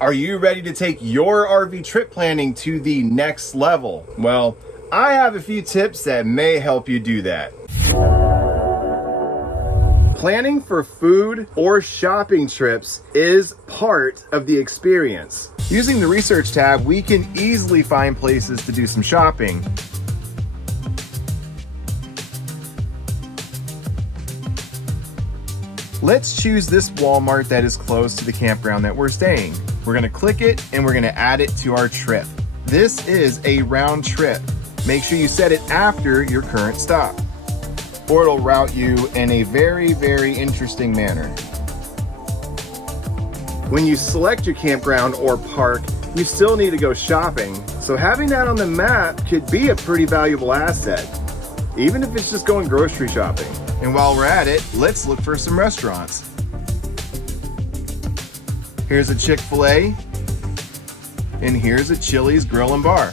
Are you ready to take your RV trip planning to the next level? Well, I have a few tips that may help you do that. Planning for food or shopping trips is part of the experience. Using the research tab, we can easily find places to do some shopping. Let's choose this Walmart that is close to the campground that we're staying. We're gonna click it and we're gonna add it to our trip. This is a round trip. Make sure you set it after your current stop, or it'll route you in a very, very interesting manner. When you select your campground or park, you still need to go shopping. So having that on the map could be a pretty valuable asset, even if it's just going grocery shopping. And while we're at it, let's look for some restaurants. Here's a Chick-fil-A, and here's a Chili's Grill and Bar.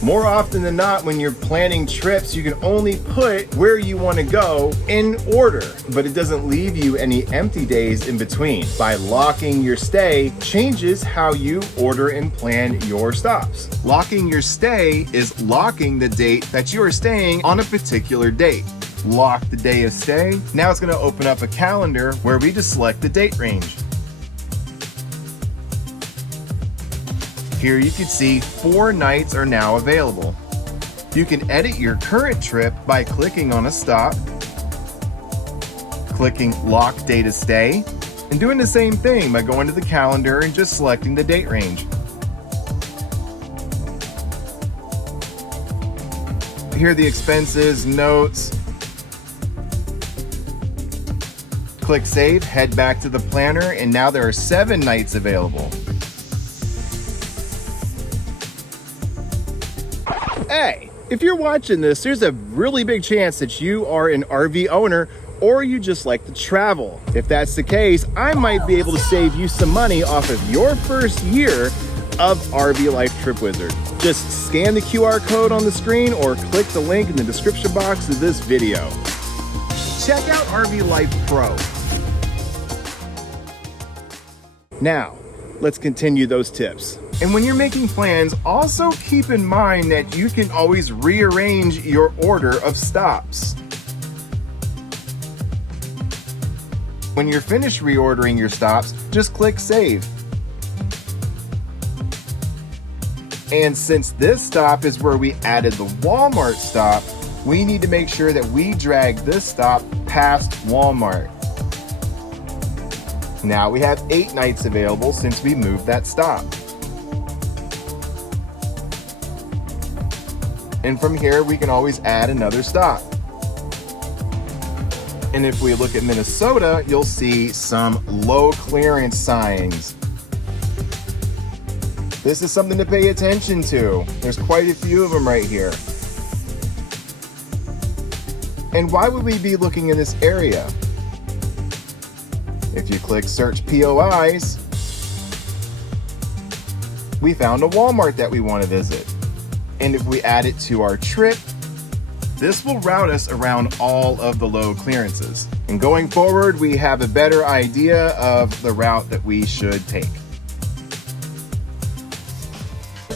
More often than not, when you're planning trips, you can only put where you want to go in order, but it doesn't leave you any empty days in between. By locking your stay changes how you order and plan your stops. Locking your stay is locking the date that you are staying on a particular date. Lock the day of stay. Now it's going to open up a calendar where we just select the date range. Here you can see 4 nights are now available. You can edit your current trip by clicking on a stop, clicking lock date of stay, and doing the same thing by going to the calendar and just selecting the date range. Here are the expenses, notes. Click save, head back to the planner, and now there are 7 nights available. Hey, if you're watching this, there's a really big chance that you are an RV owner or you just like to travel. If that's the case, I might be able to save you some money off of your first year of RV Life Trip Wizard. Just scan the QR code on the screen or click the link in the description box of this video. Check out RV Life Pro. Now, let's continue those tips. And when you're making plans, also keep in mind that you can always rearrange your order of stops. When you're finished reordering your stops, just click save. And since this stop is where we added the Walmart stop, we need to make sure that we drag this stop past Walmart. Now we have 8 nights available since we moved that stop. And from here, we can always add another stop. And if we look at Minnesota, you'll see some low clearance signs. This is something to pay attention to. There's quite a few of them right here. And why would we be looking in this area? If you click search POIs, we found a Walmart that we want to visit. And if we add it to our trip, this will route us around all of the low clearances. And going forward, we have a better idea of the route that we should take.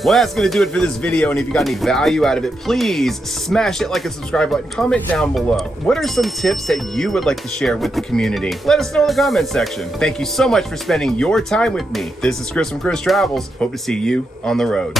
Well, that's going to do it for this video, and if you got any value out of it, please smash it like a subscribe button, comment down below. What are some tips that you would like to share with the community? Let us know in the comment section. Thank you so much for spending your time with me. This is Chris from Chris Travels. Hope to see you on the road.